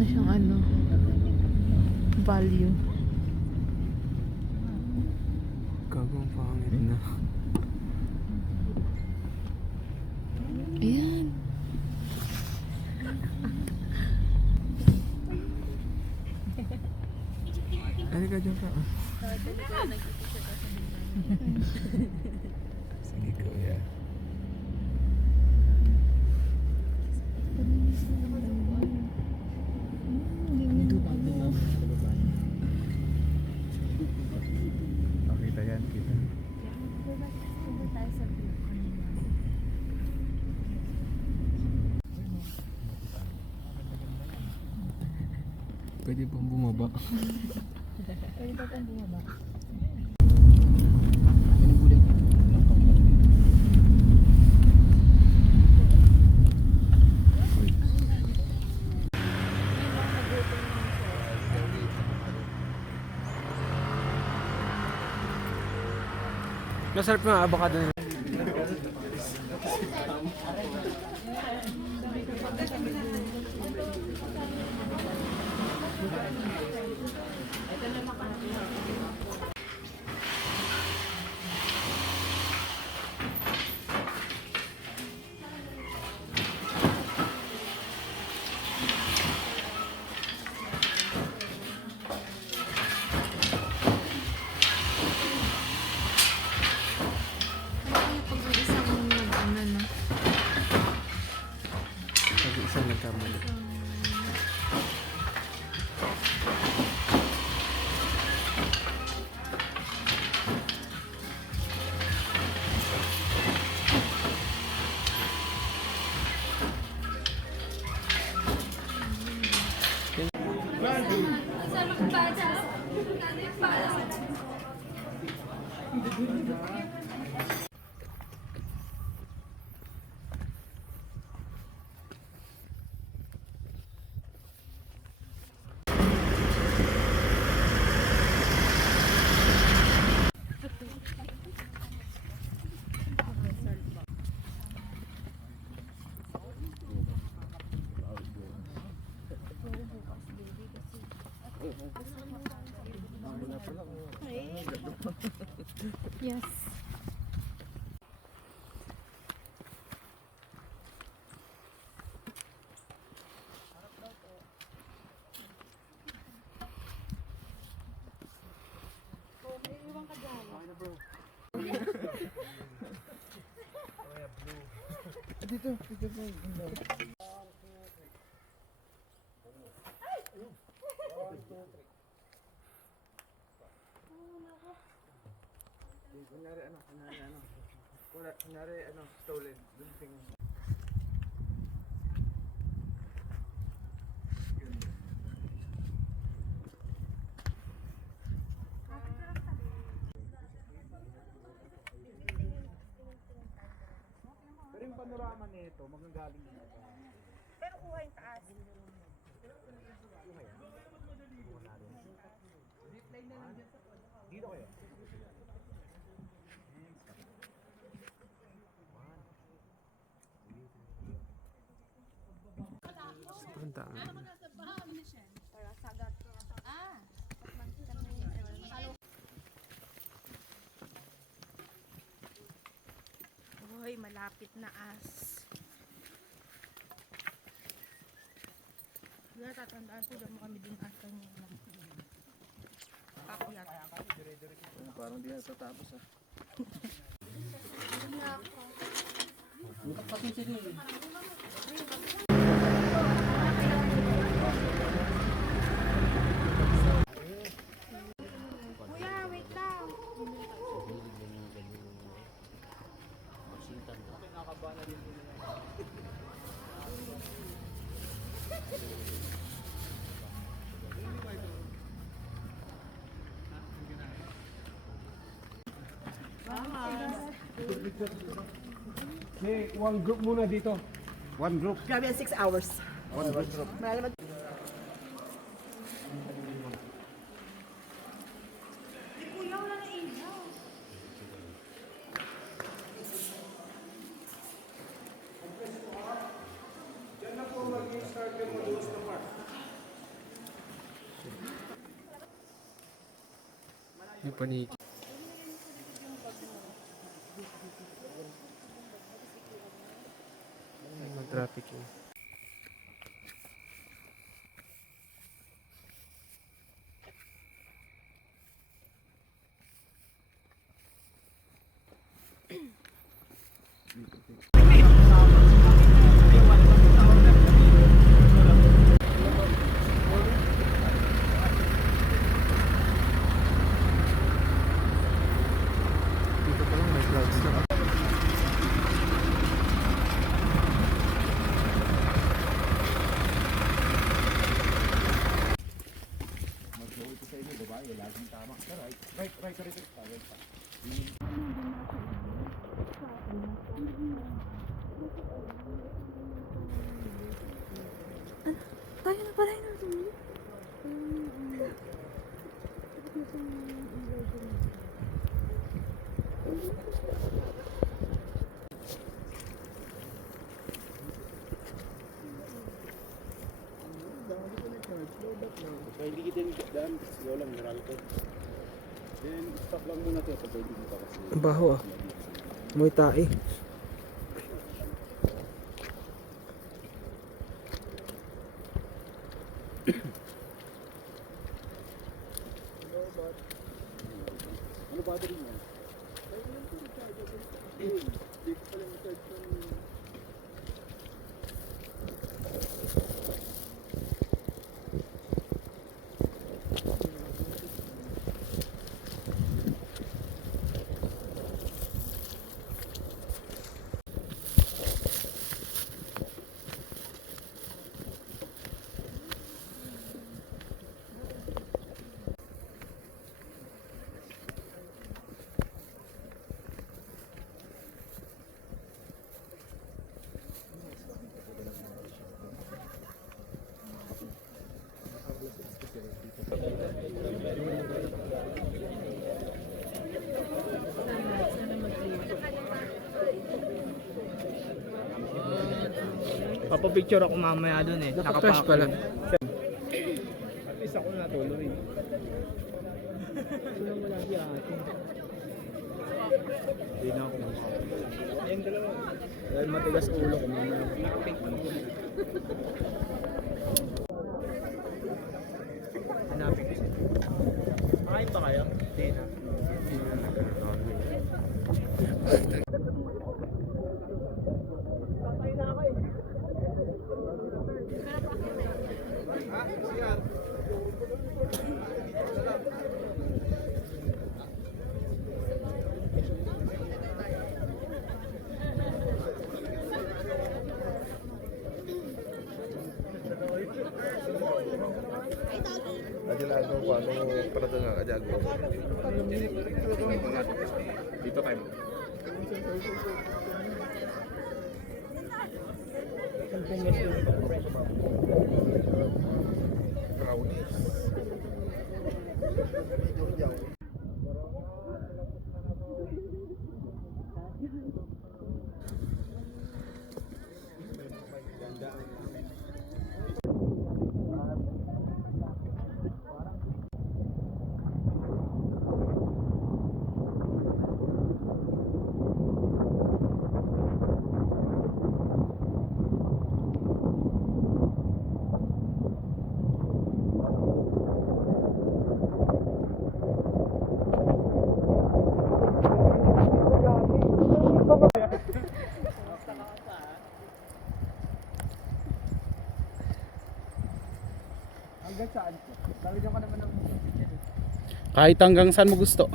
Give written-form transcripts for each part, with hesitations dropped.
na siyang value. Gagawang pangit na. Ayan. Ano ka dyan ka? Sige kuya. Kita yan, kita. Pwede pang bumaba. Pwede ba pang bumaba? Masarap yung avocado nila. Isang nagkamali. Yes. Dito, dito po. Kunyari stolen. Dunting. Pero yung panorama nito, magagaling din ito. Pero kuha yung taas. Dito kayo. Punta. Para sagat. Uy, malapit na as. Wala, tatandaan ko dyan mo kami din as kanina. Pakyat. Parang di na tapos ah. Kuya, wait lang. Hey, one group muna dito. One group. Grabe yan, 6 hours. One group. Malalim. Kuya, wala na ilaw. Diyan na po mag-start yung madulas na part. May paniki. Traffic yun. Dito pa lang may clouds na. Tayo na pala yun. So, hindi kita daan, slow lang, marami ko. Then, stop lang muna ito, pag pwede dito kasi. Ang baho ah. Muy tae. Ano ba rin yan? Papapicture ako mamaya dun eh. Naka-flash pala. At least ako natuloy. Sino mo lagi atin? Hindi na ako. Ayun dalawa. Dahil matigas ulo ko mamaya. Hanapin ko siya. Makain ba kayo? Hindi na. Adilago ko ano para doon nga kajago. Dito tayo. Brownies. Kahit hanggang saan mo gusto.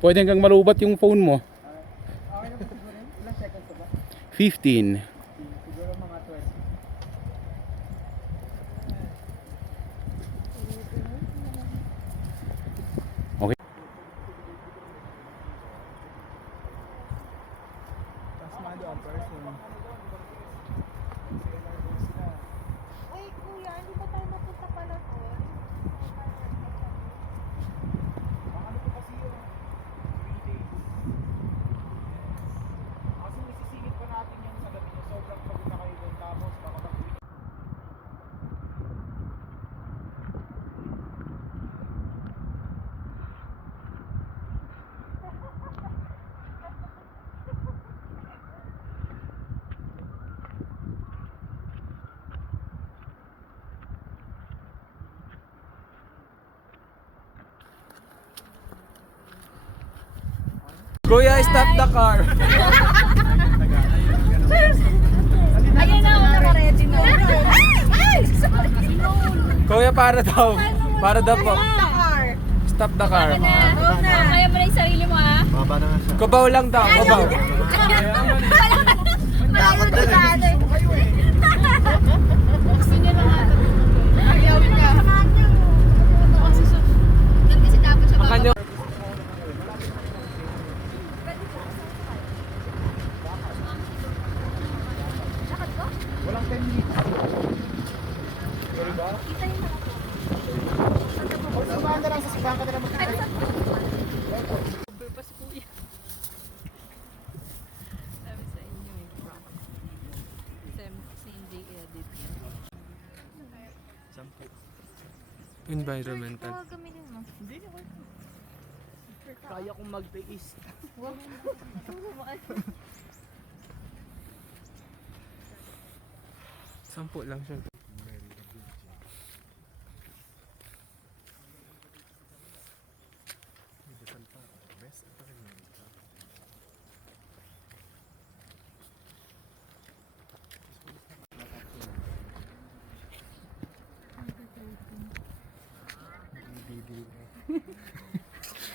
Pwede hanggang malubat yung phone mo. 15. Okay. Uy, kuya, hindi ba tayo mapunta pala doon? Kasi isisingit pa natin yung sa gabi nyo. Sobrang pagod na kayo doon. Tapos baka mag-uwi. Kuya, stop the car. Ayun na, ako naka-ready na. Kuya, para daw. Para daw po. Stop the car. Kaya mo na yung sarili mo, ha? Baba na nga siya. Kubaw lang daw, kubaw. Takot na lang. Sino na nga? Ayawin ka. Doon kasi dapat siya Ang kanyo. Walang 10 minutes. Samahan na lang sa sibahan ka na naman. Pa si Kuya. Sabi sa inyo eh. Same day edit yan. Environmental. Gamitin mo. Kaya kong magtiis. Sampu lang siya.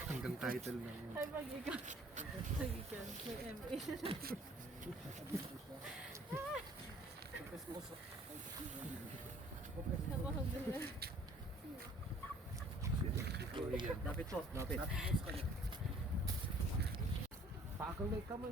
Hanggang title na. Ay, mag-ikaw. Sige ka. May Lapit po, lapit. Pakagay ka mo.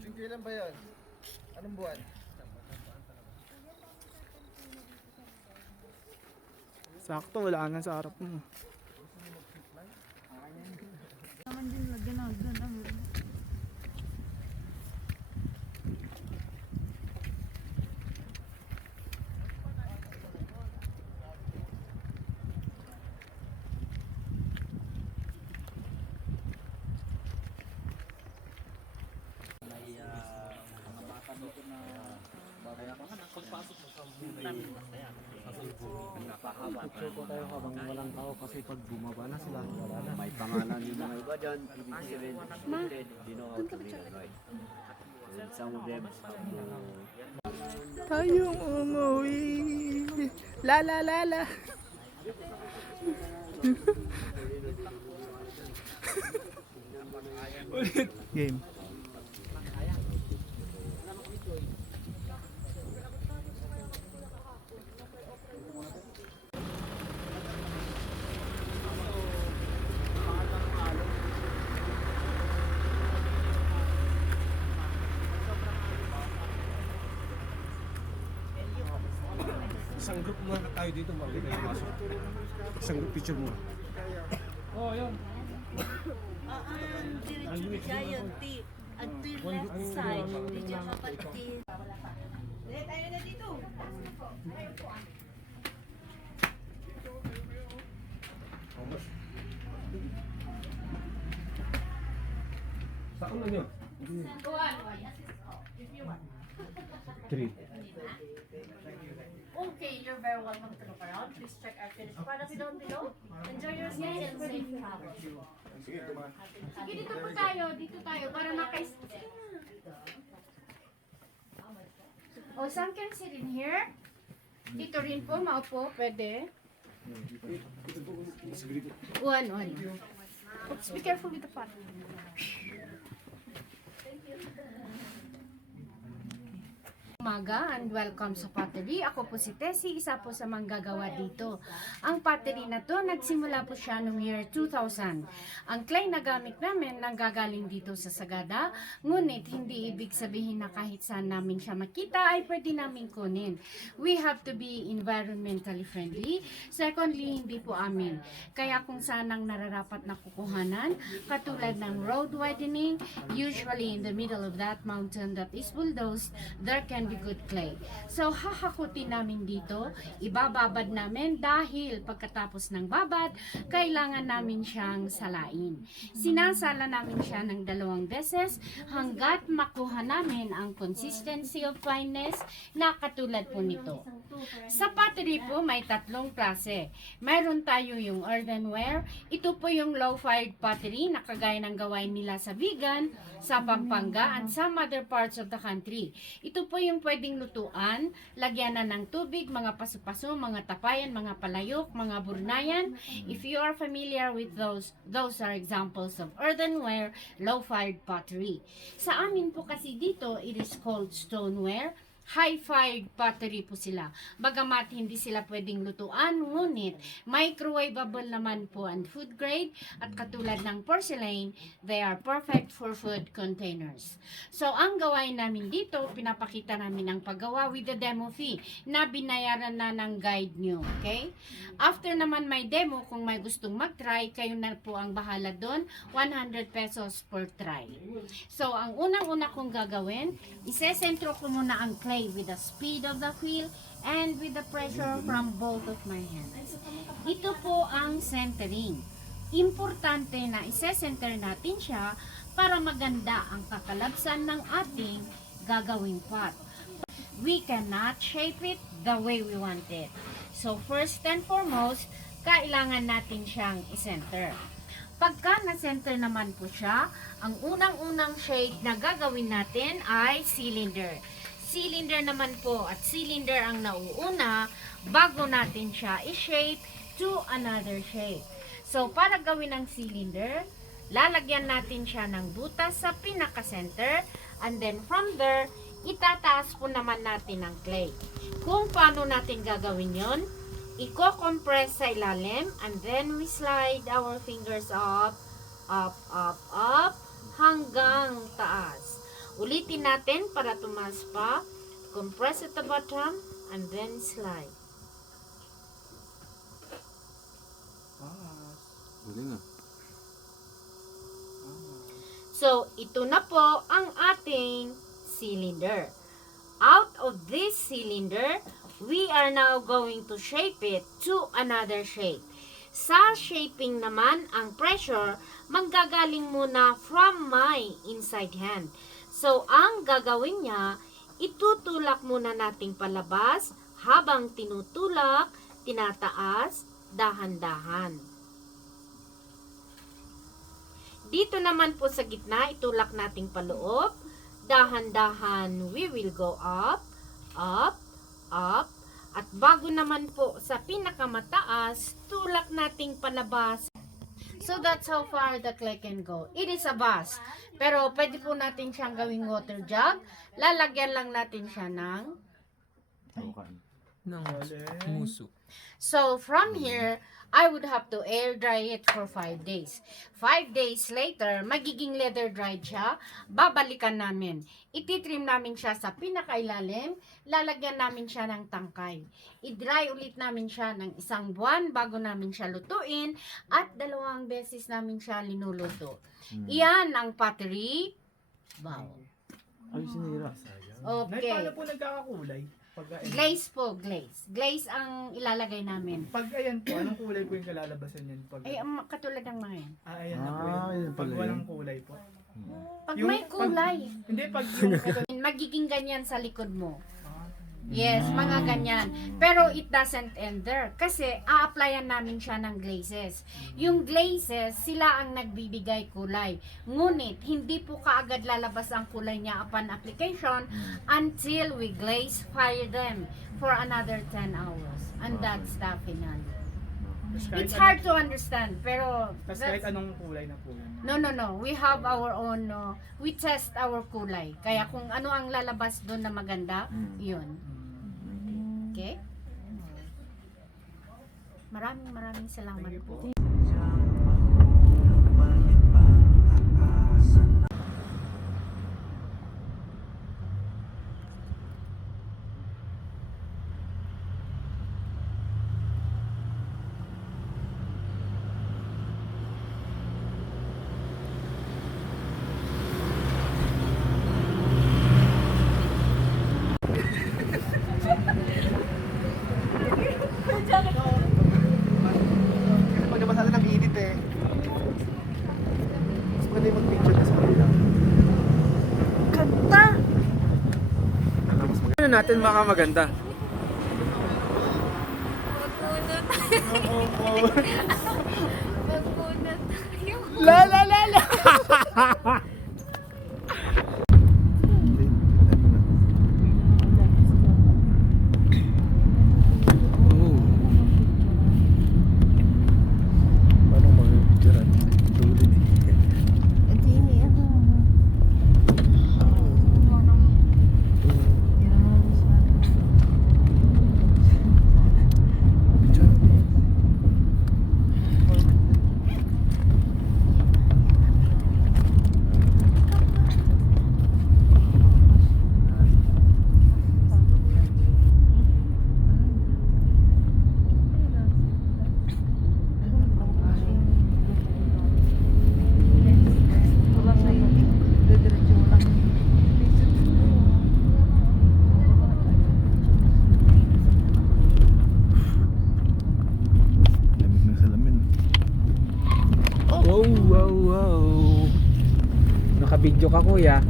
Yung kailan ba yan? Anong buwan? Sakto, wala na sa harap mo. naman din lagyan na hagdan. Picture po tayo habang walang tao kasi pag bumaba na sila, wala na. May pangalan yung mga iba dyan, ibig sabihin, they know how to read and write. And some of them have no... Tayong umuwi. La la la la. Game. Isang group muna tayo dito, mabili tayo masok. Isang group picture muna. Oh, yun. Giant tea. At to your left side, did you have a tea? Tayo na dito. Saan na yun? 3. Okay, you're very welcome to look around. Please check our finished products down below. Enjoy your stay and safe travel. Sige, dito po tayo. Dito tayo. Para maka- Oh, some can sit in here. Dito rin po, maupo. Pwede. One. Oops, be careful with the pot. Umaga and welcome sa pottery. Ako po si Tessie, isa po sa manggagawa dito. Ang pottery na to, nagsimula po siya noong year 2000. Ang clay na gamit namin nanggagaling dito sa Sagada, ngunit hindi ibig sabihin na kahit saan namin siya makita ay pwede namin kunin. We have to be environmentally friendly. Secondly, hindi po amin. Kaya kung saan ang nararapat na kukuhanan, katulad ng road widening, usually in the middle of that mountain that is bulldozed, there can really good clay. So, hahakutin namin dito, ibababad namin dahil pagkatapos ng babad, kailangan namin siyang salain. Sinasala namin siya ng 2 beses hanggat makuha namin ang consistency of fineness na katulad po nito. Sa pottery po, may 3 klase. Mayroon tayo yung earthenware. Ito po yung low-fired pottery na kagaya ng gawain nila sa Vigan, sa Pampanga, and some other parts of the country. Ito po yung pwedeng lutuan, lagyan na ng tubig, mga paso-paso, mga tapayan, mga palayok, mga burnayan. If you are familiar with those are examples of earthenware, low-fired pottery. Sa amin po kasi dito, it is called stoneware. High-fired pottery po sila. Bagamat hindi sila pwedeng lutuan, ngunit microwavable naman po and food grade, at katulad ng porcelain, they are perfect for food containers. So, ang gawain namin dito, pinapakita namin ang paggawa with the demo fee na binayaran na ng guide nyo. Okay? After naman may demo, kung may gustong mag-try, kayo na po ang bahala doon, 100 pesos per try. So, ang unang-una kong gagawin, isesentro ko muna ang clay with the speed of the wheel and with the pressure from both of my hands. Ito po ang centering. Importante na isesenter natin siya para maganda ang kakalabsan ng ating gagawing pot. We cannot shape it the way we want it. So first and foremost, kailangan natin siyang isenter. Pagka na-center naman po siya, ang unang-unang shape na gagawin natin ay cylinder. Cylinder naman po at cylinder ang nauuna bago natin siya i-shape to another shape. So, para gawin ang cylinder, lalagyan natin siya ng butas sa pinaka-center, and then from there, itataas po naman natin ang clay. Kung paano natin gagawin yon, i-compress sa ilalim, and then we slide our fingers up, hanggang taas. Ulitin natin para tumaas pa. Compress at the bottom and then slide. So, ito na po ang ating cylinder. Out of this cylinder, we are now going to shape it to another shape. Sa shaping naman, ang pressure manggagaling muna from my inside hand. So, ang gagawin niya, itutulak muna nating palabas habang tinutulak, tinataas, dahan-dahan. Dito naman po sa gitna, itulak nating paloob, dahan-dahan, we will go up, up, up, at bago naman po sa pinakamataas, tulak nating palabas. So that's how far the clay can go. It is a vase. Pero pwede po natin siyang gawing water jug. Lalagyan lang natin siya ng muso. So from here, I would have to air dry it for 5 days. 5 days later, magiging leather dried siya. Babalikan namin. Ititrim namin siya sa pinakailalim. Lalagyan namin siya ng tangkay. I-dry ulit namin siya ng 1 buwan bago namin siya lutuin. At 2 beses namin siya linuluto. Iyan ang pottery. Wow. Ay, sinira. Okay. Paano po nagkakakulay? Glaze po, glaze. Glaze ang ilalagay namin. Pag ayan po, anong kulay po yung kalalabasan yan? Pag, Ay, katulad ng mga yan. ayan na po yun. yun Pag pala walang yun. kulay po. Pag Yung- may kulay, Hindi, pag yung ito, magiging ganyan sa likod mo. Yes, mga ganyan. Pero it doesn't end there. Kasi a-applyan namin siya ng glazes. Yung glazes, sila ang nagbibigay kulay. Ngunit, hindi po kaagad lalabas ang kulay niya upon application until we glaze fire them for another 10 hours. And that's the finale. It's hard to understand, pero Tapos kahit anong kulay na po yun. No. We have our own, we test our kulay. Kaya kung ano ang lalabas doon na maganda, yun. Okay? Maraming salamat po. natin baka maganda. Magpuno tayo. Magpuno tayo. La la la la. Paano mag-picturean? Tulid eh. Wala sa'yo. Didiretso mo lang. Lamig ng salamin. Wow, wow, wow. Naka-video ka kuya.